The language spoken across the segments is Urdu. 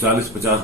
40-50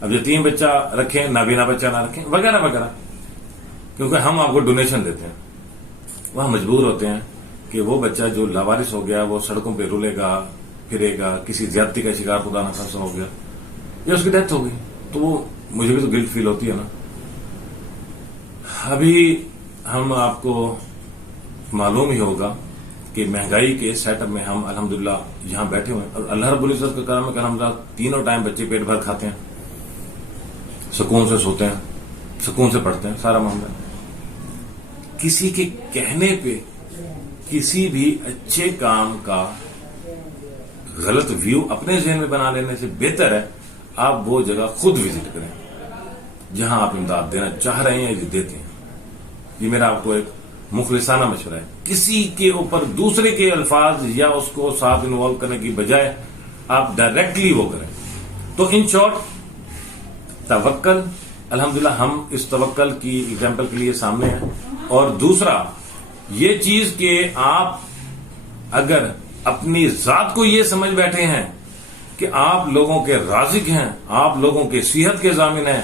اب یتیم بچہ رکھیں، نابینا بچہ نہ رکھیں، وغیرہ وغیرہ، کیونکہ ہم آپ کو ڈونیشن دیتے ہیں، وہاں مجبور ہوتے ہیں کہ وہ بچہ جو لاوارث ہو گیا وہ سڑکوں پہ رولے گا پھرے گا، کسی زیادتی کا شکار خدا نہ خاصا ہو گیا یا اس کی ڈیتھ ہو گئی، تو وہ مجھے بھی تو گلٹ فیل ہوتی ہے نا۔ ابھی ہم آپ کو معلوم ہی ہوگا کہ مہنگائی کے سیٹ اپ میں ہم الحمدللہ یہاں بیٹھے ہوئے ہیں، اور اللہ رب العزت کا کرم ہے کہ الحمدللہ تینوں ٹائم بچے پیٹ بھر کھاتے ہیں، سکون سے سوتے ہیں، سکون سے پڑھتے ہیں، سارا معاملہ۔ کسی کے کہنے پہ کسی بھی اچھے کام کا غلط ویو اپنے ذہن میں بنا لینے سے بہتر ہے آپ وہ جگہ خود وزٹ کریں جہاں آپ امداد دینا چاہ رہے ہیں، دیتے ہیں۔ یہ میرا آپ کو ایک مخلصانہ مشورہ ہے، کسی کے اوپر دوسرے کے الفاظ یا اس کو ساتھ انوالو کرنے کی بجائے آپ ڈائریکٹلی وہ کریں۔ تو ان شارٹ توکل، الحمدللہ ہم اس توکل کی ایگزامپل کے لیے سامنے ہیں۔ اور دوسرا یہ چیز کہ آپ اگر اپنی ذات کو یہ سمجھ بیٹھے ہیں کہ آپ لوگوں کے رازق ہیں، آپ لوگوں کے صحت کے ضامن ہیں،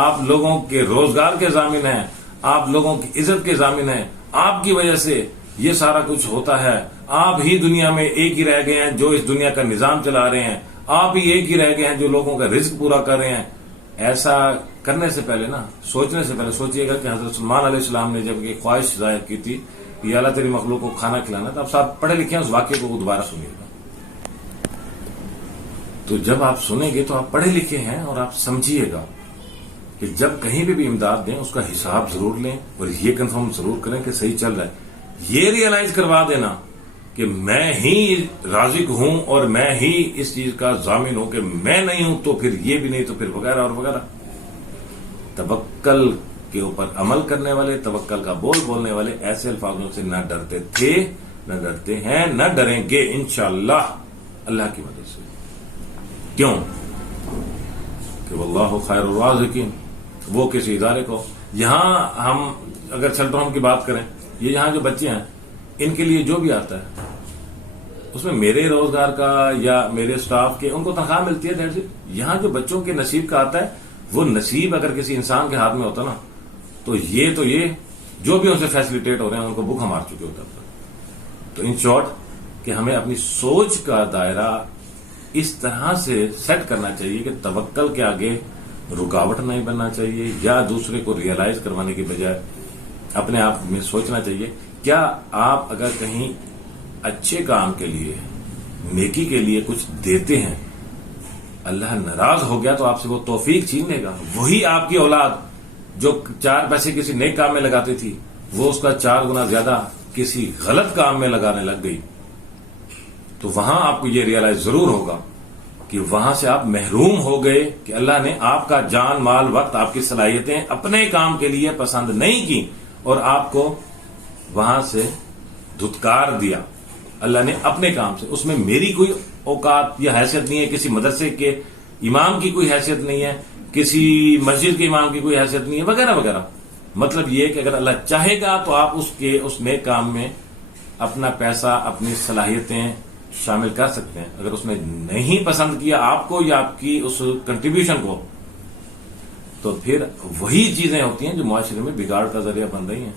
آپ لوگوں کے روزگار کے ضامن ہیں، آپ لوگوں کی عزت کے ضامن ہیں، آپ کی وجہ سے یہ سارا کچھ ہوتا ہے، آپ ہی دنیا میں ایک ہی رہ گئے ہیں جو اس دنیا کا نظام چلا رہے ہیں، آپ ہی ایک ہی رہ گئے ہیں جو لوگوں کا رزق پورا کر رہے ہیں، ایسا کرنے سے پہلے نا، سوچنے سے پہلے سوچئے گا کہ حضرت سلمان علیہ السلام نے جب یہ خواہش ظاہر کی تھی کہ اللہ تیری مخلوق کو کھانا کھلانا، تو آپ صاحب پڑھے لکھے ہیں، اس واقعے کو دوبارہ سنیے گا۔ تو جب آپ سنیں گے تو آپ پڑھے لکھے ہیں اور آپ سمجھیے گا کہ جب کہیں بھی امداد دیں اس کا حساب ضرور لیں اور یہ کنفرم ضرور کریں کہ صحیح چل رہا ہے، یہ ریئلائز کروا دینا کہ میں ہی رازق ہوں اور میں ہی اس چیز کا ضامن ہوں کہ میں نہیں ہوں تو پھر یہ بھی نہیں، تو پھر وغیرہ اور وغیرہ۔ توکل کے اوپر عمل کرنے والے، توکل کا بول بولنے والے ایسے الفاظوں سے نہ ڈرتے تھے، نہ ڈرتے ہیں، نہ ڈریں گے انشاءاللہ اللہ کی مدد سے۔ کیوں کہ واللہ خیر الرازقین، وہ کسی ادارے کو، یہاں ہم اگر چلٹرون کی بات کریں، یہ یہاں جو بچے ہیں ان کے لیے جو بھی آتا ہے اس میں میرے روزگار کا یا میرے سٹاف کے ان کو تنخواہ ملتی ہے، یہاں جو بچوں کے نصیب کا آتا ہے وہ نصیب اگر کسی انسان کے ہاتھ میں ہوتا نا تو یہ جو بھی ان سے فیسلیٹیٹ ہو رہے ہیں ان کو بھوکا مار چکے ہوتے ہیں۔ تو ان شارٹ کہ ہمیں اپنی سوچ کا دائرہ اس طرح سے سیٹ کرنا چاہیے کہ توکل کے آگے رکاوٹ نہیں بننا چاہیے، یا دوسرے کو ریئلائز کروانے کی بجائے اپنے آپ میں سوچنا چاہیے کیا آپ اگر کہیں اچھے کام کے لیے، نیکی کے لیے کچھ دیتے ہیں، اللہ ناراض ہو گیا تو آپ سے وہ توفیق چھین لے گا۔ وہی آپ کی اولاد جو 4 پیسے کسی نیک کام میں لگاتی تھی وہ اس کا 4 گنا زیادہ کسی غلط کام میں لگانے لگ گئی، تو وہاں آپ کو یہ ریئلائز ضرور ہوگا کہ وہاں سے آپ محروم ہو گئے کہ اللہ نے آپ کا جان، مال، وقت، آپ کی صلاحیتیں اپنے کام کے لیے پسند نہیں کی اور آپ کو وہاں سے دھتکار دیا اللہ نے اپنے کام سے۔ اس میں میری کوئی اوقات یا حیثیت نہیں ہے، کسی مدرسے کے امام کی کوئی حیثیت نہیں ہے، کسی مسجد کے امام کی کوئی حیثیت نہیں ہے، وغیرہ وغیرہ۔ مطلب یہ کہ اگر اللہ چاہے گا تو آپ اس نیک کام میں اپنا پیسہ، اپنی صلاحیتیں شامل کر سکتے ہیں۔ اگر اس نے نہیں پسند کیا آپ کو یا آپ کی اس کنٹریبیوشن کو، تو پھر وہی چیزیں ہوتی ہیں جو معاشرے میں بگاڑ کا ذریعہ بن رہی ہیں۔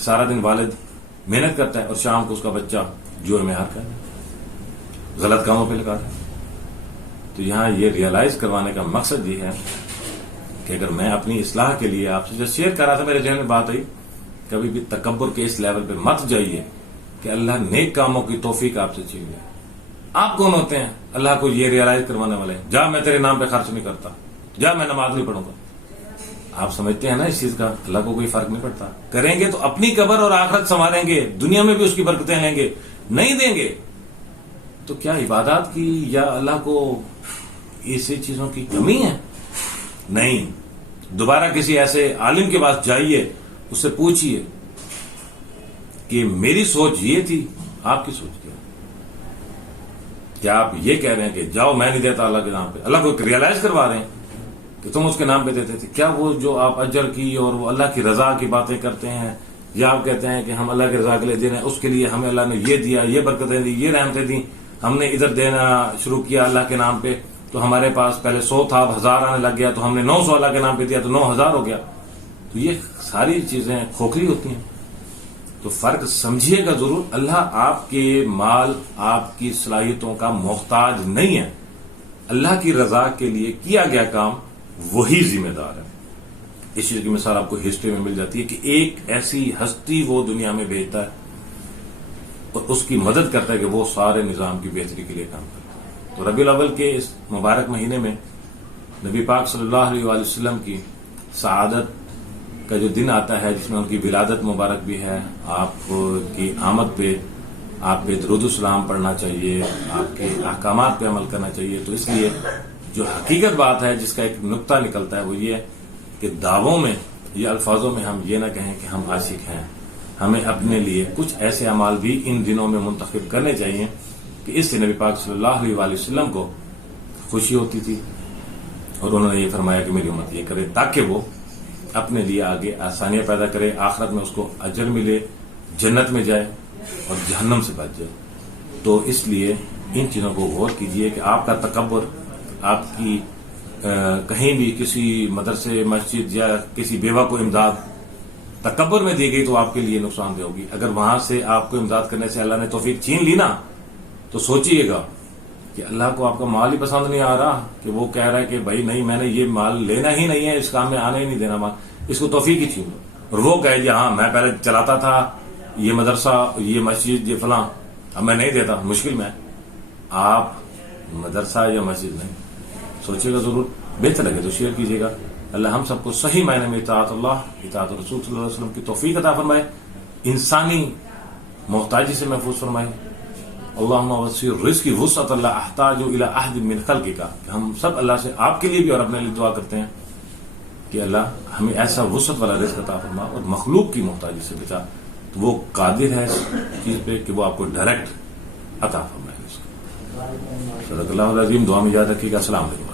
سارا دن والد محنت کرتا ہے اور شام کو اس کا بچہ جوئے میں ہار کر غلط کاموں پہ لگا ہے۔ تو یہاں یہ ریئلائز کروانے کا مقصد یہ ہے کہ اگر میں اپنی اصلاح کے لیے آپ سے جو شیئر کر رہا تھا، میرے ذہن میں بات آئی، کبھی بھی تکبر کے اس لیول پہ مت جائیے کہ اللہ نیک کاموں کی توفیق آپ سے چھین لے۔ آپ کون ہوتے ہیں اللہ کو یہ ریئلائز کروانے والے؟ جا میں تیرے نام پہ خرچ نہیں کرتا، جا میں نماز نہیں پڑھوں گا۔ آپ سمجھتے ہیں نا اس چیز کا اللہ کو کوئی فرق نہیں پڑتا؟ کریں گے تو اپنی قبر اور آخرت سنواریں گے، دنیا میں بھی اس کی برکتیں لیں گے۔ نہیں دیں گے تو کیا عبادات کی یا اللہ کو ایسی چیزوں کی کمی ہے؟ نہیں۔ دوبارہ کسی ایسے عالم کے پاس جائیے، اس سے پوچھئے کہ میری سوچ یہ تھی، آپ کی سوچ کیا آپ یہ کہہ رہے ہیں کہ جاؤ میں نہیں دیتا اللہ کے نام پہ، اللہ کو ریئلائز کروا رہے ہیں کہ تم اس کے نام پہ دیتے تھے؟ کیا وہ جو آپ اجر کی اور وہ اللہ کی رضا کی باتیں کرتے ہیں، یا آپ کہتے ہیں کہ ہم اللہ کی رضا کے لیے دے رہے ہیں، اس کے لیے ہمیں اللہ نے یہ دیا، یہ برکتیں دی، یہ رحمتیں دی، ہم نے ادھر دینا شروع کیا اللہ کے نام پہ، تو ہمارے پاس پہلے 100 تھا، اب 1000 آنے لگ گیا، تو ہم نے 900 اللہ کے نام پہ دیا تو 9000 ہو گیا. تو یہ ساری چیزیں کھوکھلی ہوتی ہیں. تو فرق سمجھیے گا ضرور. اللہ آپ کے مال، آپ کی صلاحیتوں کا محتاج نہیں ہے. اللہ کی رضا کے لیے کیا گیا کام وہی ذمہ دار ہے. اس چیز کی مثال آپ کو ہسٹری میں مل جاتی ہے کہ ایک ایسی ہستی وہ دنیا میں بھیجتا ہے اور اس کی مدد کرتا ہے کہ وہ سارے نظام کی بہتری کے لیے کام کرتا ہے. تو ربیع الاول کے اس مبارک مہینے میں نبی پاک صلی اللہ علیہ وآلہ وسلم کی سعادت کا جو دن آتا ہے، جس میں ان کی ولادت مبارک بھی ہے، آپ کی آمد پہ آپ پہ درود السلام پڑھنا چاہیے، آپ کے احکامات پہ عمل کرنا چاہیے. تو اس لیے جو حقیقت بات ہے، جس کا ایک نقطہ نکلتا ہے، وہ یہ ہے کہ دعووں میں یا الفاظوں میں ہم یہ نہ کہیں کہ ہم عاشق ہیں. ہمیں اپنے لیے کچھ ایسے اعمال بھی ان دنوں میں منتخب کرنے چاہیے کہ اس سے نبی پاک صلی اللہ علیہ وآلہ وسلم کو خوشی ہوتی تھی، اور انہوں نے یہ فرمایا کہ میری امت یہ کرے تاکہ وہ اپنے لیے آگے آسانیاں پیدا کرے، آخرت میں اس کو اجر ملے، جنت میں جائے اور جہنم سے بچ جائے. تو اس لیے ان چیزوں کو غور کیجئے کہ آپ کا تکبر، آپ کی کہیں بھی کسی مدرسے، مسجد یا کسی بیوہ کو امداد تکبر میں دی گئی تو آپ کے لیے نقصان دہ ہوگی. اگر وہاں سے آپ کو امداد کرنے سے اللہ نے توفیق چھین لی نا، تو سوچئے گا کہ اللہ کو آپ کا مال ہی پسند نہیں آ رہا، کہ وہ کہہ رہا ہے کہ بھائی نہیں، میں نے یہ مال لینا ہی نہیں ہے، اس کام میں آنے ہی نہیں دینا مال، اس کو توفیق ہی چھین لو. اور وہ کہے جی ہاں میں پہلے چلاتا تھا یہ مدرسہ، یہ مسجد، یہ فلاں، اب میں نہیں دیتا، مشکل میں. آپ مدرسہ یا مسجد نہیں، سوچیے گا ضرور. بہتر لگے تو شیئر کیجیے گا. اللہ ہم سب کو صحیح معنی میں اطاعت اللہ، اطاعت رسول صلی اللہ علیہ وسلم کی توفیق عطا فرمائے، انسانی محتاجی سے محفوظ فرمائے. اللہم وسع الرزق وسعت اللہ احتاج الی احد من خلقک. ہم سب اللہ سے آپ کے لیے بھی اور اپنے لیے دعا کرتے ہیں کہ اللہ ہمیں ایسا وسعت والا رزق عطا فرما اور مخلوق کی محتاجی سے بچا. تو وہ قادر ہے اس چیز پہ کہ وہ آپ کو ڈائریکٹ عطا فرمائے. صدق اللہ العظیم. دعا میں یاد رکھیے گا. السلام علیکم.